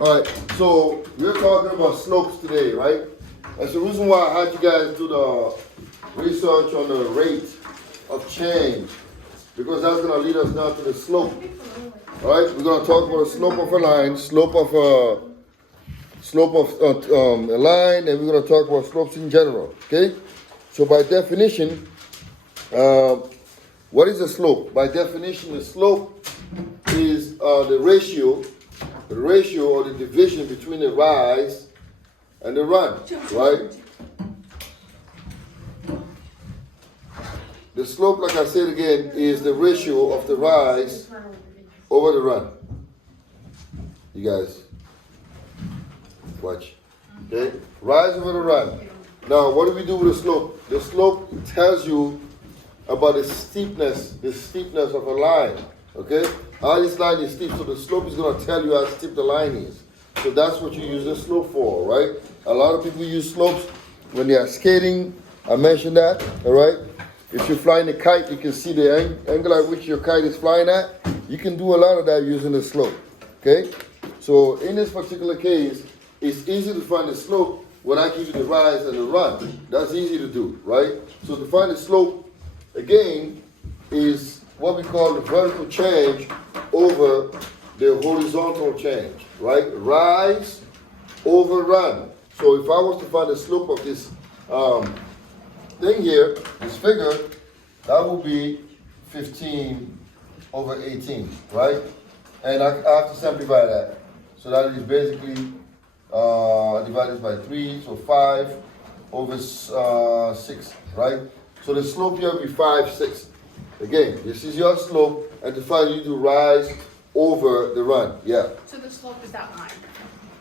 All right, so we're talking about slopes today, right? That's the reason why I had you guys do the research on the rate of change, because that's going to lead us now to the slope. All right, we're going to talk about the slope of a line, slope of a line, and we're going to talk about slopes in general. Okay, so by definition, what is a slope? By definition, the slope is the ratio or the division between the rise and the run, right? The slope, like I said again, is the ratio of the rise over the run. You guys, watch. Okay? Rise over the run. Now, what do we do with the slope? The slope tells you about the steepness of a line. Okay? How this line is steep, so the slope is going to tell you how steep the line is. So that's what you use the slope for, right? A lot of people use slopes when they are skating. I mentioned that, all right? If you're flying a kite, you can see the angle at which your kite is flying at. You can do a lot of that using the slope, okay? So in this particular case, it's easy to find the slope when I give you the rise and the run. That's easy to do, right? So to find the slope, again, is what we call the vertical change over the horizontal change, right? Rise over run. So if I was to find the slope of this thing here, this figure, that would be 15 over 18, right? And I have to simplify that. So that is basically divided by 3, so 5 over 6, right? So the slope here will be 5, 6. Again, this is your slope, and to find you to rise over the run. Yeah. So the slope is that line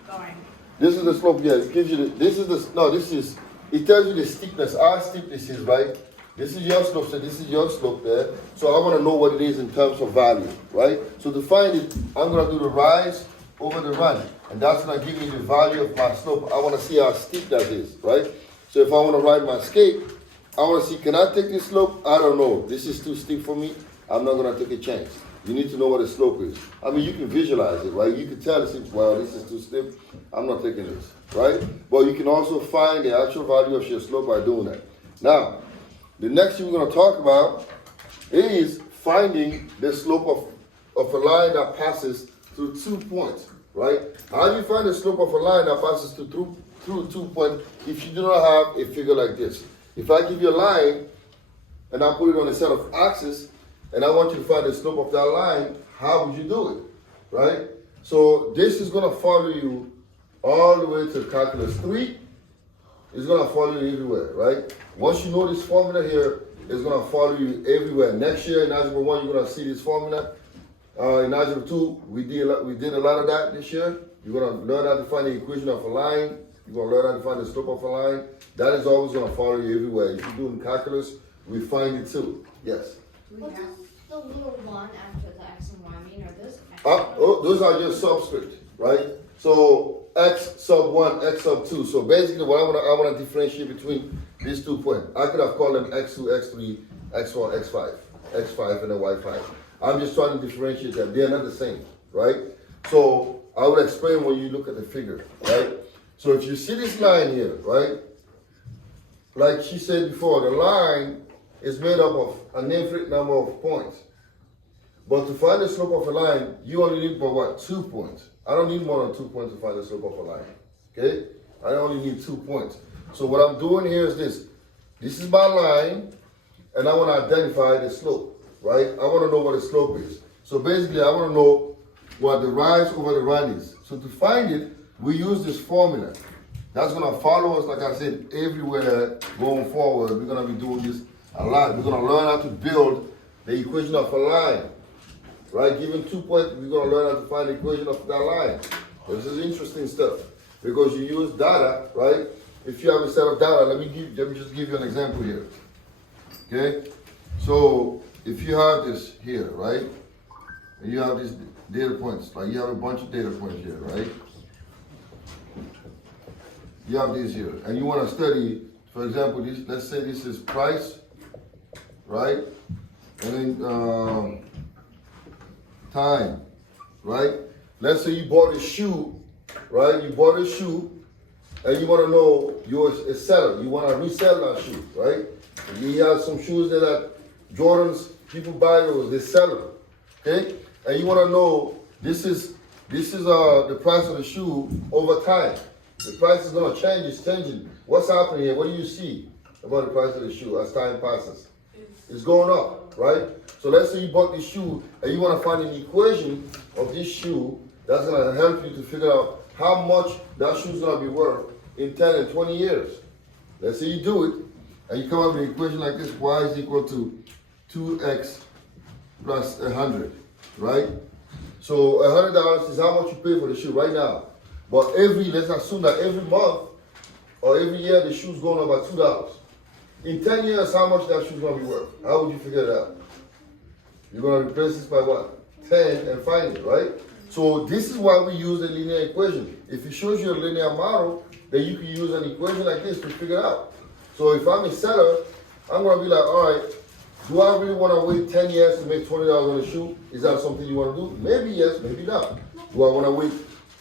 going. This is the slope. Yeah, it gives you the. This is the. No, this is. It tells you the steepness. How steep this is, right? This is your slope. So this is your slope there. So I want to know what it is in terms of value, right? So to find it, I'm gonna do the rise over the run, and that's gonna give me the value of my slope. I want to see how steep that is, right? So if I want to ride my skate, I want to see, can I take this slope? I don't know. This is too steep for me. I'm not going to take a chance. You need to know what the slope is. I mean, you can visualize it, right? You can tell it, well, this is too steep. I'm not taking this, right? But you can also find the actual value of your slope by doing that. Now, the next thing we're going to talk about is finding the slope of a line that passes through 2 points, right? How do you find the slope of a line that passes through 2 points if you do not have a figure like this? If I give you a line and I put it on a set of axes and I want you to find the slope of that line, how would you do it, right? So this is going to follow you all the way to calculus 3. It's going to follow you everywhere, right? Once you know this formula here, it's going to follow you everywhere. Next year in Algebra 1, you're going to see this formula. In Algebra 2, we did a lot of that this year. You're going to learn how to find the equation of a line. You're going to learn how to find the slope of a line. That is always going to follow you everywhere. If you're doing calculus, we find it too. Yes? What does the little 1 after the x and y mean? Are those Those are just subscript, right? So x sub 1, x sub 2. So basically what I want to differentiate between these 2 points. I could have called them x2, x3, x4, x5, x5 and then y5. I'm just trying to differentiate them. They're not the same, right? So I will explain when you look at the figure, right? So if you see this line here, right? Like she said before, the line is made up of an infinite number of points. But to find the slope of a line, you only need but what? 2 points. I don't need more than 2 points to find the slope of a line. Okay? I only need 2 points. So what I'm doing here is this. This is my line, and I want to identify the slope, right? I want to know what the slope is. So basically, I want to know what the rise over the run is. So to find it, we use this formula. That's going to follow us, like I said, everywhere going forward. We're going to be doing this a lot. We're going to learn how to build the equation of a line, right? Given 2 points, we're going to learn how to find the equation of that line. This is interesting stuff because you use data, right? If you have a set of data, let me just give you an example here. Okay? So if you have this here, right? And you have these data points, like you have a bunch of data points here, right? You have these here, and you want to study, for example, this. Let's say this is price, right? And then time, right? Let's say you bought a shoe right? You bought a shoe, and you want to know you're a seller. You want to resell that shoe, right? You have some shoes that Jordans, people buy those, they sell them, okay? And you want to know this is the price of the shoe over time. The price is going to change. It's changing. What's happening here? What do you see about the price of the shoe as time passes? It's going up, right? So let's say you bought this shoe and you want to find an equation of this shoe that's going to help you to figure out how much that shoe is going to be worth in 10 and 20 years. Let's say you do it and you come up with an equation like this: y is equal to 2x plus 100, right? So $100 is how much you pay for the shoe right now. But let's assume that every month or every year the shoe's going up by $2. In 10 years, how much that shoe's going to be worth? How would you figure it out? You're going to replace this by what? 10 and find it, right? So this is why we use a linear equation. If it shows you a linear model, then you can use an equation like this to figure it out. So if I'm a seller, I'm going to be like, all right, do I really want to wait 10 years to make $20 on a shoe? Is that something you want to do? Maybe yes, maybe not. Do I want to wait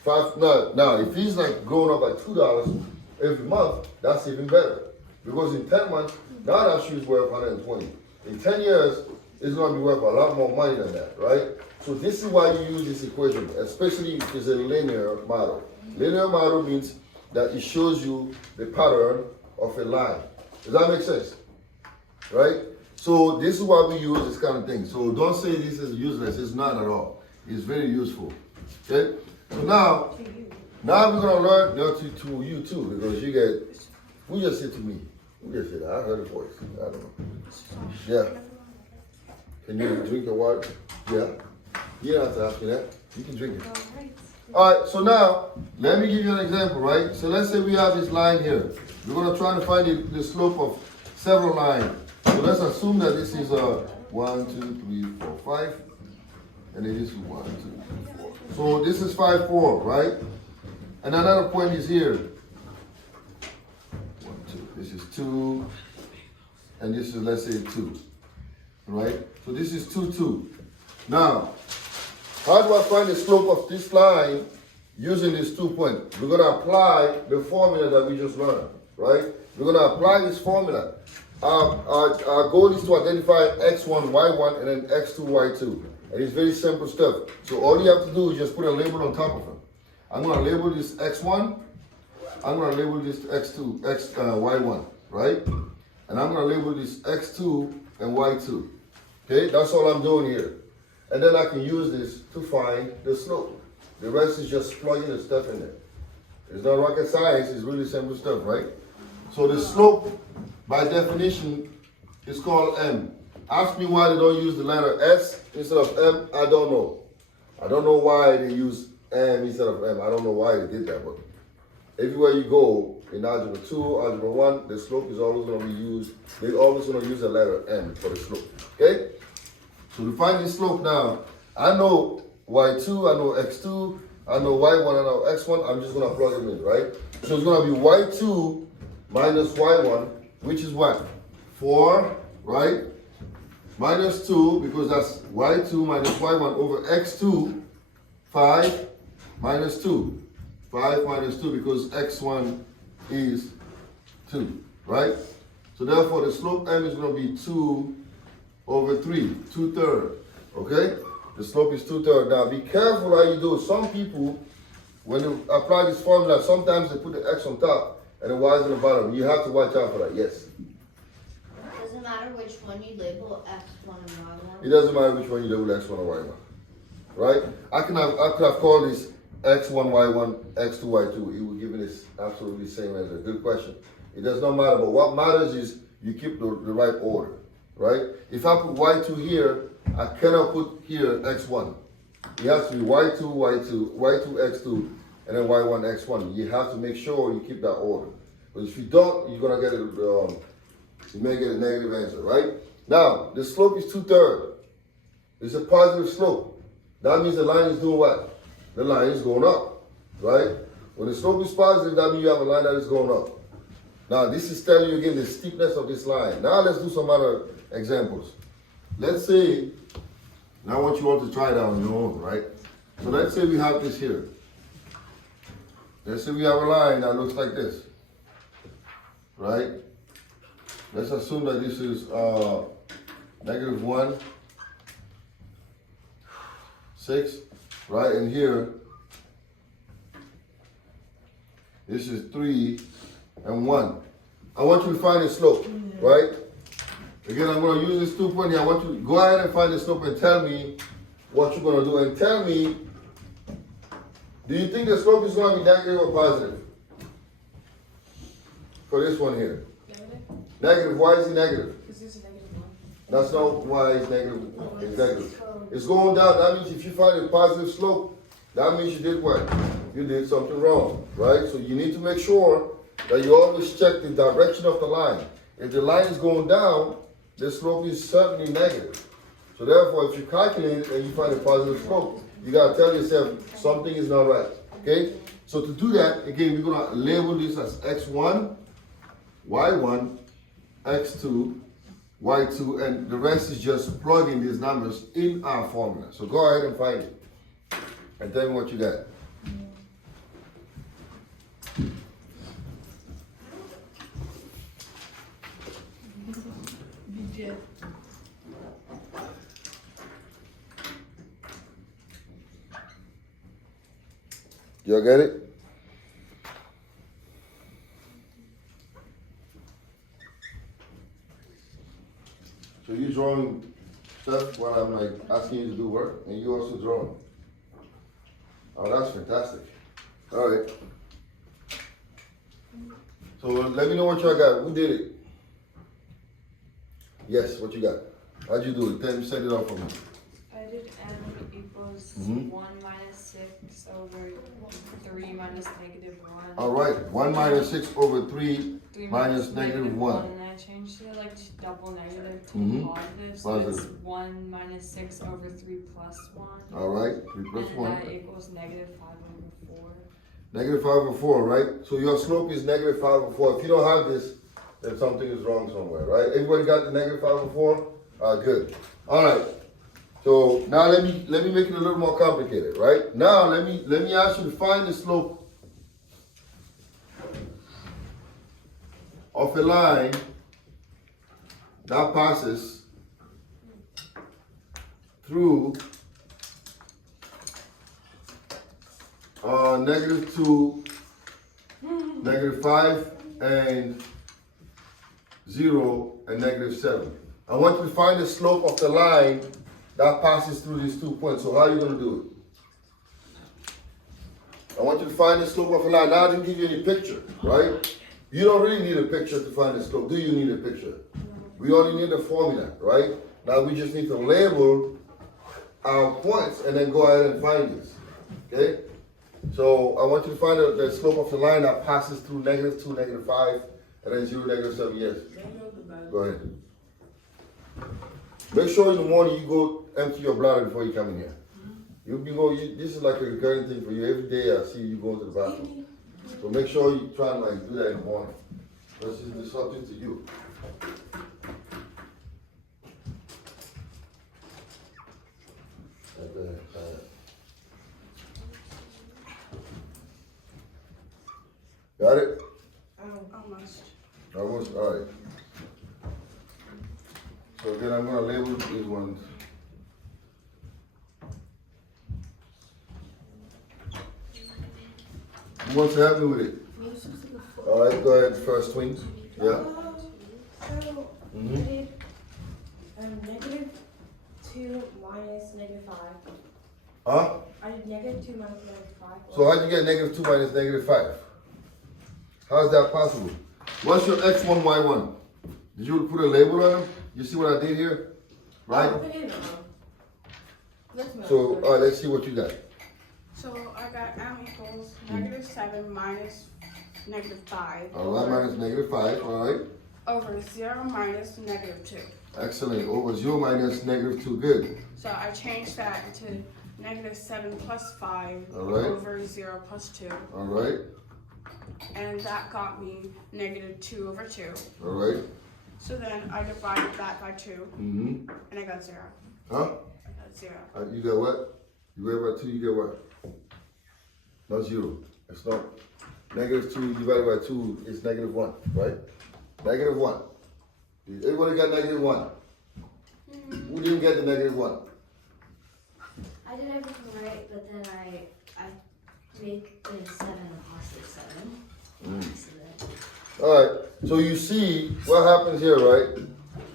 now, if he's like going up by $2 every month, that's even better. Because in 10 months, now that shoe's worth 120. In 10 years, it's going to be worth a lot more money than that, right? So this is why you use this equation, especially if it's a linear model. Linear model means that it shows you the pattern of a line. Does that make sense? Right? So this is why we use this kind of thing. So don't say this is useless. It's not at all. It's very useful. Okay? So now we're going to learn to you too, because you get, who just said to me? Who just said that? I heard a voice. I don't know. Yeah. Can you drink your water? Yeah. You don't have to ask me that. You can drink it. All right, so now, let me give you an example, right? So let's say we have this line here. We're going to try to find the slope of several lines. So let's assume that this is 1, 2, 3, 4, 5. And then this is 1, 2, 3, 4. So this is 5, 4, right? And another point is here. 1, 2. This is 2. And this is, let's say, 2. Right? So this is 2, 2. Now, how do I find the slope of this line using these 2 points? We're going to apply the formula that we just learned, right? We're going to apply this formula. Our goal is to identify x1, y1, and then x2, y2. And it's very simple stuff. So all you have to do is just put a label on top of it. I'm going to label this x1. I'm going to label this x2, y1, right? And I'm going to label this x2 and y2. Okay, that's all I'm doing here. And then I can use this to find the slope. The rest is just plugging the stuff in there. It's not rocket science, it's really simple stuff, right? So the slope, by definition, is called m. Ask me why they don't use the letter S instead of M, I don't know. I don't know why they use M instead of M. I don't know why they did that, but everywhere you go, in Algebra 2, Algebra 1, the slope is always going to be used. They're always going to use the letter M for the slope, okay? So to find this slope now, I know y2, I know x2, I know y1, I know x1. I'm just going to plug them in, right? So it's going to be y2 minus y1, which is what? 4, right? Minus 2, because that's y2 minus y1 over x2, 5 minus 2. 5 minus 2 because x1 is 2, right? So therefore the slope m is going to be 2 over 3, 2/3, okay? The slope is 2/3. Now be careful how you do it. Some people, when you apply this formula, sometimes they put the x on top and the y is on the bottom. You have to watch out for that, yes. Does it matter which one you label x1 and y1? It doesn't matter which one you label x1 or y1, right? I could have called this x1, y1, x2, y2. It would give me this absolutely same answer. Good question. It does not matter, but what matters is you keep the right order, right? If I put y2 here, I cannot put here x1. It has to be y2, y2, y2, x2, and then y1, x1. You have to make sure you keep that order. But if you don't, you're gonna get it. You may get a negative answer, right? Now, the slope is 2/3. It's a positive slope. That means the line is doing what? The line is going up, right? When the slope is positive, that means you have a line that is going up. Now, this is telling you again the steepness of this line. Now, let's do some other examples. Let's say, and I want you all to try it out on your own, right? So let's say we have this here. let's say we have a line that looks like this, right? Let's assume that this is negative 1, 6, right? And here, this is 3 and 1. I want you to find the slope, right? Again, I'm going to use this 2 point here. I want you to go ahead and find the slope and tell me what you're going to do. And tell me, do you think the slope is going to be negative or positive? For this one here. Negative? Negative. Why is it negative? Because this is negative 1. That's not why it's negative. It's negative. It's going down. That means if you find a positive slope, that means you did what? You did something wrong, right? So you need to make sure that you always check the direction of the line. If the line is going down, the slope is certainly negative. So therefore, if you calculate it and you find a positive slope, you gotta tell yourself something is not right, okay? So to do that, again, we're gonna label this as x1, y1, x2, y2, and the rest is just plugging these numbers in our formula. So go ahead and find it. And tell me what you got. Y'all get it? So you're drawing stuff while I'm like asking you to do work, and you also drawing. Oh, that's fantastic. All right. So let me know what y'all got. Who did it? Yes, what you got? How'd you do it? Tell me, set it up for me. I did n equals 1 minus 6 over 3 minus negative 1. All right. 1 minus 6 over 3 minus negative 1. And I changed it like to double negative to positive. So it's Positive. 1 minus 6 over 3 plus 1. All right. 3 plus and 1. that equals negative 5 over 4. Negative 5 over 4, right? So your slope is negative 5 over 4. If you don't have this, then something is wrong somewhere, right? Everybody got the negative 5 over 4? Good. All right. So now let me make it a little more complicated, right? Now let me ask you to find the slope of a line that passes through negative 2, negative 5, and 0, and negative 7. I want you to find the slope of the line that passes through these 2 points. So how are you going to do it? I want you to find the slope of a line. Now I didn't give you any picture, right? You don't really need a picture to find the slope. Do you need a picture? We only need the formula, right? Now we just need to label our points and then go ahead and find this, okay? So I want you to find the slope of the line that passes through negative 2, negative 5, and then 0, negative 7, yes. Go ahead. Make sure in the morning you go empty your bladder before you come in here. This is like a recurring thing for you. Every day I see you go to the bathroom. So make sure you try and like do that in the morning. Because it's disruptive to you. Got it? Almost. Almost? All right. So then I'm going to label these ones. Who wants to help me with it? All right, go ahead, first twin. Yeah. So I did negative 2 minus negative 5. Huh? I did negative 2 minus negative 5. So how'd you get negative 2 minus negative 5? How is that possible? What's your x1, y1? Did you put a label on them? You see what I did here? Right? So, all right, let's see what you got. So I got m equals negative 7 minus negative 5. All right, minus negative 5, all right. Over 0 minus negative 2. Excellent. Over 0 minus negative 2, good. So I changed that to negative 7 plus 5 All right. over 0 plus 2. All right, And that got me negative 2 over 2. all right. So then I divided that by 2, Mm-hmm. and I got 0. Huh? I got 0. You got what? You got about 2, you get what? No, 0. It's not. Negative 2 divided by 2 is negative 1, right? Negative 1. Everybody got negative 1. Who didn't get the negative 1? I did everything right, but then I make the 7 a positive 7. Accident. Alright, so you see what happens here, right?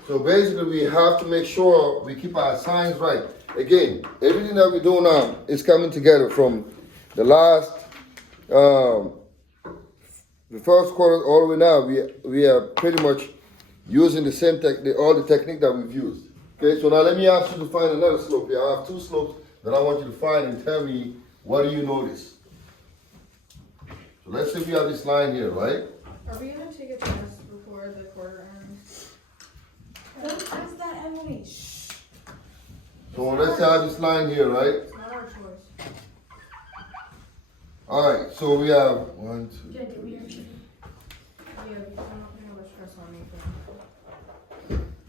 So basically we have to make sure we keep our signs right. Again, everything that we do now is coming together from the last, the first quarter all the way now. We are pretty much using the same all the technique that we've used. Okay, so now let me ask you to find another slope here. I have 2 slopes that I want you to find and tell me what do you notice. So let's say we have this line here, right? Are we gonna take a test before the quarter ends? Don't ask that, Emily. Shh. So let's say I have this line here, right? It's not our choice. Alright, so we have 1, 2. Jen, did we actually? Yeah, because I'm not putting much stress on me.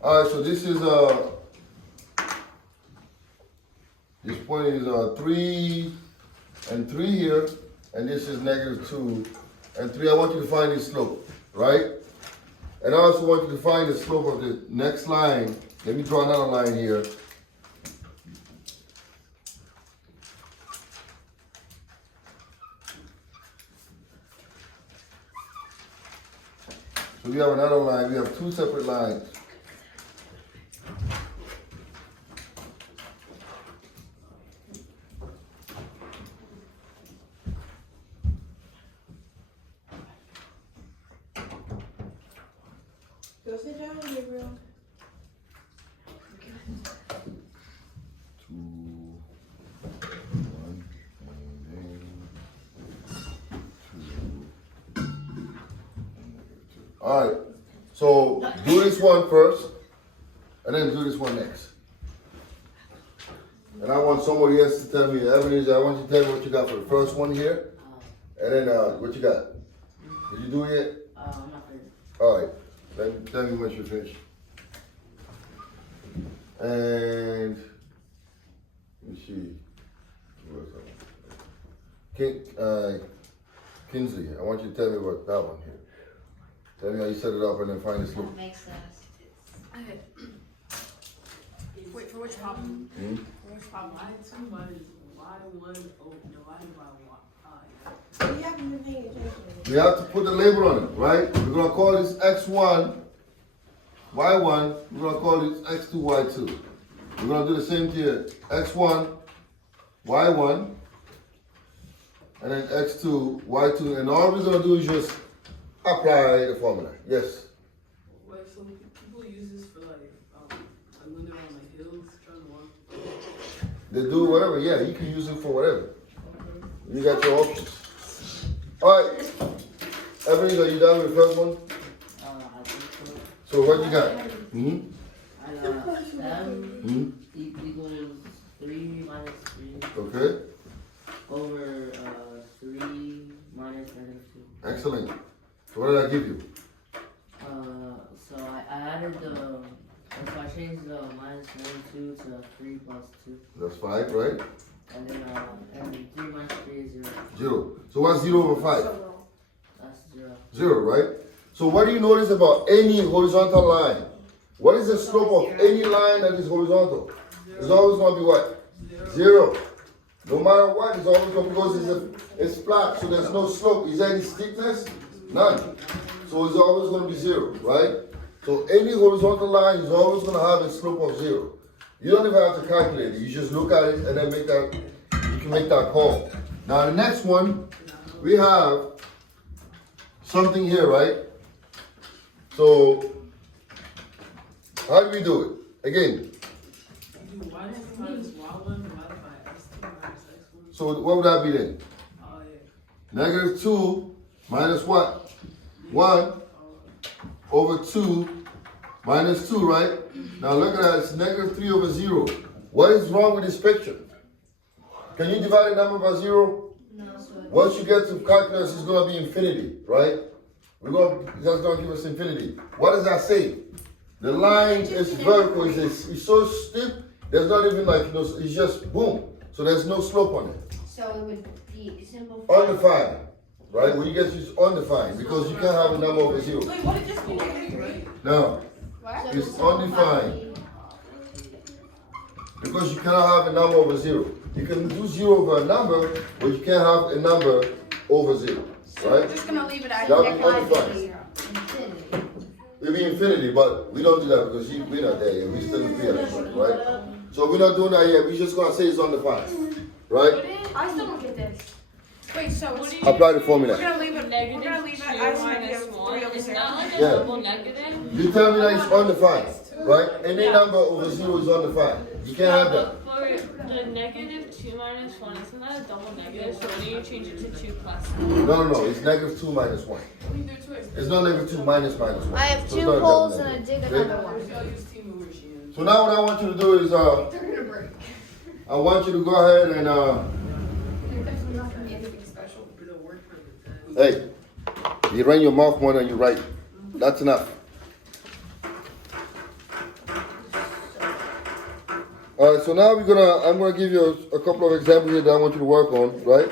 Alright, so this is this point is 3 and 3 here, and this is negative 2 and 3. I want you to find this slope, right? And I also want you to find the slope of the next line. Let me draw another line here. So we have another line. We have 2 separate lines. Go sit down, Gabriel. 2, 1, and then 2, and negative 2. All right, so do this one first, and then do this one next. And I want somebody else to tell me, Ebenezer, I want you to tell me what you got for the first one here, and then what you got. Did you do it yet? I'm not finished. All right, tell me when you finish. And let me see. Kinsley, I want you to tell me about that one here. Tell me how you set it up and then find the slope. That makes sense. Okay. Wait, for which problem? Hmm? For which problem? Y2 minus Y1 divided by Y. We haven't been paying attention. We have to put the label on it, right? We're gonna call this X1, Y1. We're gonna call this X2, Y2. We're gonna do the same thing here. X1, Y1, and then X2, Y2. And all we're gonna do is just apply the formula. Yes. Wait, so people use this for like when they're on like hills trying to walk. They do whatever, yeah, you can use it for whatever. You got your options. Alright, Ebenezer, are you done with the first one? I think so. So what you got? Mm-hmm. I got 7 Mm-hmm. equals 3 minus 3 Okay, over 3 minus negative 2. excellent. So what did I give you? So I added so I changed the minus 2 to 3 plus 2. That's 5, right? And then and 3 minus 3 is 0. 0. So what's 0 over 5? That's 0. 0, right? So what do you notice about any horizontal line? What is the slope of any line that is horizontal? It's always going to be what? 0. No matter what, it's always going to be because it's flat, so there's no slope. Is there any steepness? None. So it's always going to be 0, right? So any horizontal line is always going to have a slope of 0. You don't even have to calculate it. You just look at it and then you can make that call. Now the next one, we have something here, right? So how do we do it? Again. Do y minus y1 divided by x2 minus x1. So what would that be then? Oh yeah. Negative 2 minus what? 1 over 2 minus 2, right? Now look at that, it's negative 3 over 0. What is wrong with this picture? Can you divide a number by 0? No, so Once you get to calculus, it's going to be infinity, right? That's going to give us infinity. What does that say? The line is vertical, it's so steep, there's not even like, it's just boom. So there's no slope on it. it would be simplified. Undefined. right? When you get to undefined, because you can't have a number over 0. Wait, what did this mean? -3? No, What? it's undefined. Because you cannot have a number over 0. You can do 0 over a number, but you can't have a number over 0, So we're right? just gonna leave it at That'll be negative undefined. 0. Infinity. It'll be infinity, but we don't do that because we're not there yet. We're still in theory, right? So we're not doing that yet. We're just gonna say it's undefined, right? I still don't get this. Wait, so it's, Apply the formula. we're gonna leave it. We're gonna leave it as negative 3 over It's 0. not like a Yeah. double negative. You tell me that it's undefined, right? Any number over 0 is undefined. You can't have that. For the negative 2 minus 1, isn't that a double negative? So when you change it to 2 plus No, it's negative 2 minus 1. It's not negative 2 minus 1. I have So 2 it's not a holes double and I negative. dig Okay? another one. So now what I want you to do is, I want you to go ahead and, hey, you run your mouth more than you write. That's enough. All right, so now I'm gonna give you a couple of examples here that I want you to work on, right?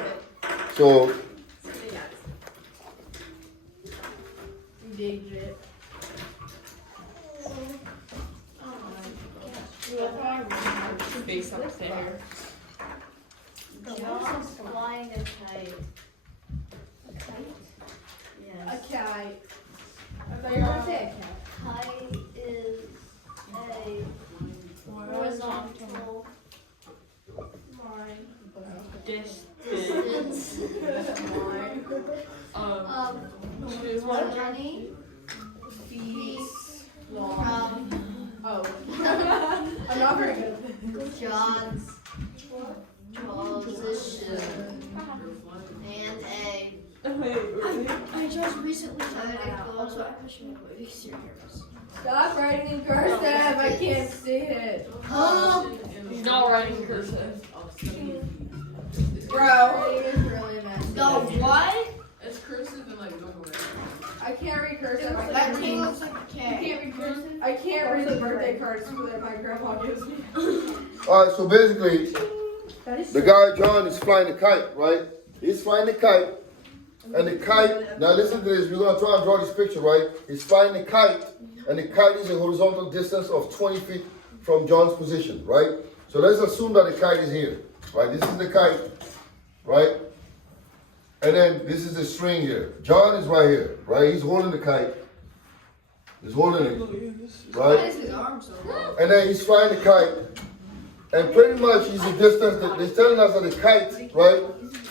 So, based on there. John's flying a kite. A kite? Yes. A kite. I thought you were gonna say a cat. Kite is a horizontal line. Distance of Journey Feet. from Oh. I'm not very good. John's position and a I just recently vertical. Stop writing in cursive. I can't see it. He's not writing cursive. Bro. The what? It's cursive and like normal. I can't read cursive. That thing looks like a I K. can't read cursive. I can't read the birthday cards that my grandpa gives me. all right, so basically, That is the guy John is flying a kite, right? He's flying the kite, and the kite. Now listen to this. We're gonna try and draw this picture, right? He's flying the kite, and the kite is a horizontal distance of 20 feet from John's position, right? So let's assume that the kite is here, right? This is the kite, right? And then this is the string here. John is right here, right? He's holding the kite. He's holding it, right? And then he's flying the kite. And pretty much is the distance that they're telling us that the kite, right,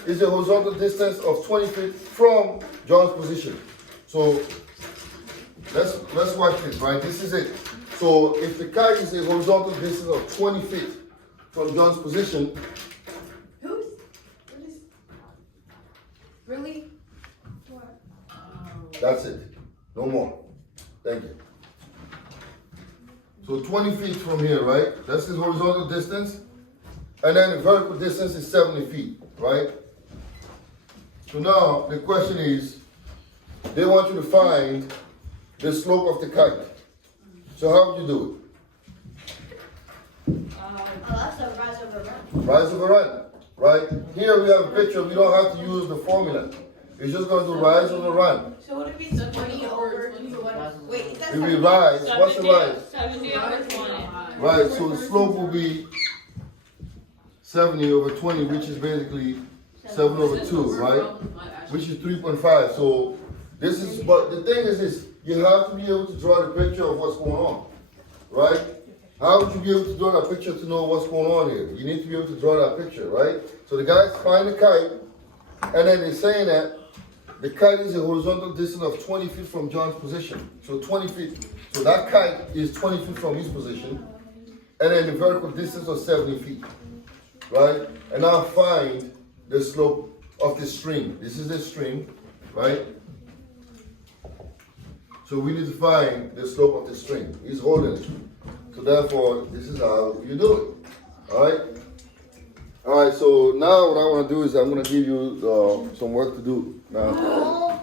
is a horizontal distance of 20 feet from John's position. So let's watch this, right? This is it. So if the kite is a horizontal distance of 20 feet from John's position, Who's? Really? that's it. No more. Thank you. So 20 feet from here, right? That's the horizontal distance. And then the vertical distance is 70 feet, right? So now the question is, they want you to find the slope of the kite. So how would you do That's a rise over run. it? Rise over run, right? Here we have a picture. We don't have to use the formula. It's just going to do rise over run. So would it be 20 over 21? Wait, is that If we rise, what's the rise? 70 over 20. Right, so the slope will be 70 over 20, which is basically 7 over 2, right? Which is 3.5. So this is, but the thing is this, you have to be able to draw the picture of what's going on, right? How would you be able to draw that picture to know what's going on here? You need to be able to draw that picture, right? So the guys find the kite, and then they're saying that the kite is a horizontal distance of 20 feet from John's position. So 20 feet. So that kite is 20 feet from his position. And then the vertical distance of 70 feet. Right? And now find the slope of the string. This is the string, right? So we need to find the slope of the string. He's holding it. So therefore, this is how you do it. Alright? Alright, so now what I want to do is I'm going to give you some work to do. Now,